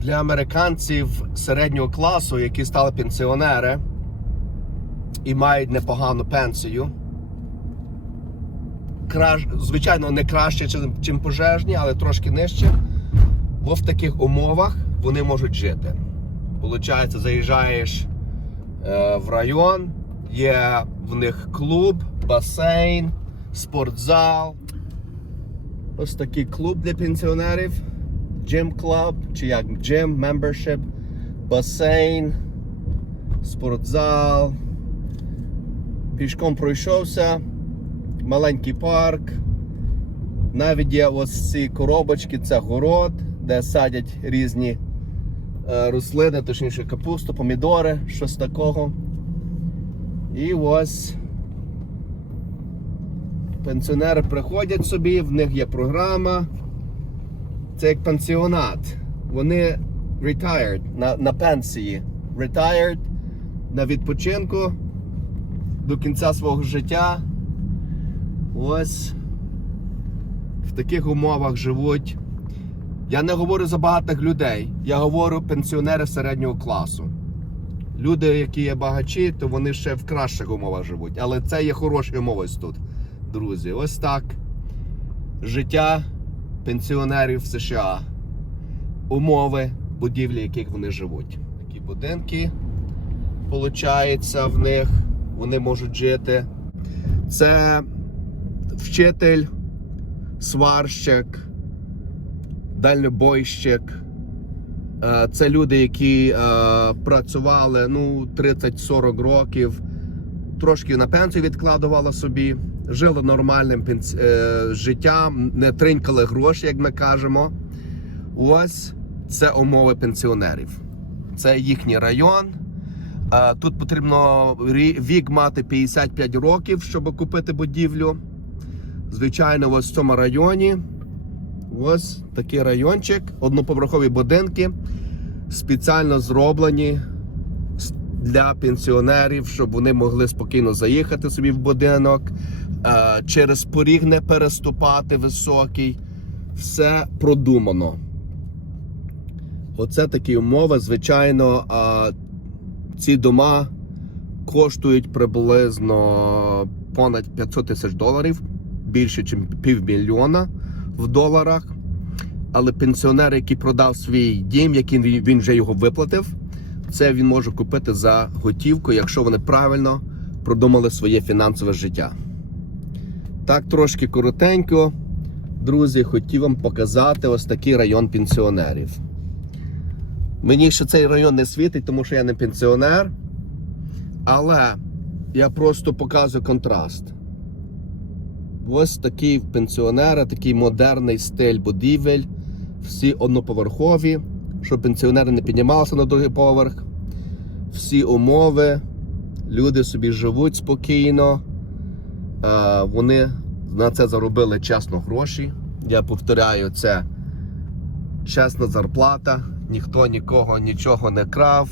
Для американців середнього класу, які стали пенсіонери і мають непогану пенсію. Краш... Звичайно, не краще, чим пожежні, але трошки нижче. Бо в таких умовах вони можуть жити. Получається, заїжджаєш е, в район, є в них клуб, басейн, спортзал. Ось такий клуб для пенсіонерів. Gym Club, чи як Gym Membership, басейн, спортзал. Пішком пройшовся, маленький парк. Навіть є ось ці коробочки, це город, де садять різні е, рослини, точніше капусту, помідори, щось такого. І ось пенсіонери приходять собі, в них є програма. Це як пансіонат. Вони retired, на, на пенсії. Retired, на відпочинку до кінця свого життя. Ось в таких умовах живуть. Я не говорю за багатих людей, я говорю пенсіонери середнього класу. Люди, які є багачі, то вони ще в кращих умовах живуть. Але це є хороші умови тут, друзі. Ось так. Життя пенсіонерів США. Умови, будівлі, яких вони живуть. Такі будинки, виходить, в них вони можуть жити. Це вчитель, сварщик, дальнобойщик. Е, Це люди, які е, працювали ну, 30-40 років, трошки на пенсію відкладували собі, жили нормальним пенс... е, життям, не тринькали гроші, як ми кажемо. Ось це умови пенсіонерів. Це їхній район. Е, Тут потрібно вік мати 55 років, щоб купити будівлю. Звичайно, ось в цьому районі. Ось такий райончик, одноповерхові будинки, спеціально зроблені для пенсіонерів, щоб вони могли спокійно заїхати собі в будинок, е, через поріг не переступати високий. Все продумано. Оце такі умови. Звичайно, ці дома коштують приблизно понад 500 тисяч доларів, більше, ніж півмільйона в доларах. Але пенсіонер, який продав свій дім, який він вже його виплатив, це він може купити за готівку, якщо вони правильно продумали своє фінансове життя. Так, трошки коротенько, друзі, хотів вам показати ось такий район пенсіонерів. Мені ще цей район не світить, тому що я не пенсіонер. Але я просто показую контраст. Ось такі пенсіонери, такий модерний стиль будівель, всі одноповерхові, щоб пенсіонери не піднімалися на другий поверх. Всі умови, люди собі живуть спокійно. Е, Вони на це заробили чесно гроші. Я повторяю, це чесна зарплата, ніхто нікого нічого не крав.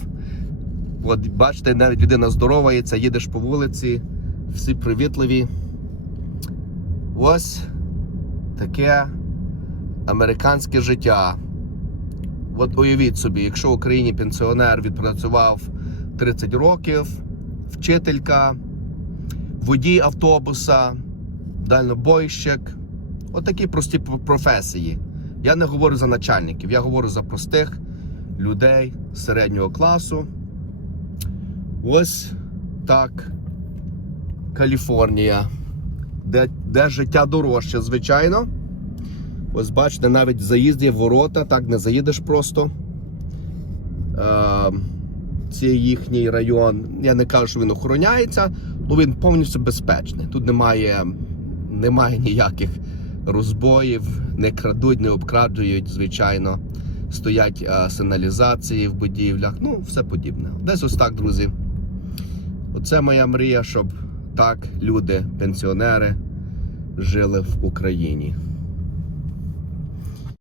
От бачите, навіть людина здоровається, їдеш по вулиці, всі привітливі. Ось таке американське життя. От уявіть собі, якщо в Україні пенсіонер відпрацював 30 років, вчителька, водій автобуса, дальнобойщик. Отакі прості професії. Я не говорю за начальників, я говорю за простих людей середнього класу. Ось так. Каліфорнія де, де життя дорожче, звичайно. Ось бачите, навіть в ворота, так не заїдеш просто. Е, це їхній район. Я не кажу, що він охороняється, але він повністю безпечний. Тут немає, немає ніяких розбоїв, не крадуть, не обкрадують, звичайно. Стоять е, сигналізації в будівлях, ну, все подібне. Десь ось так, друзі. Оце моя мрія, щоб так люди, пенсіонери, жили в Україні.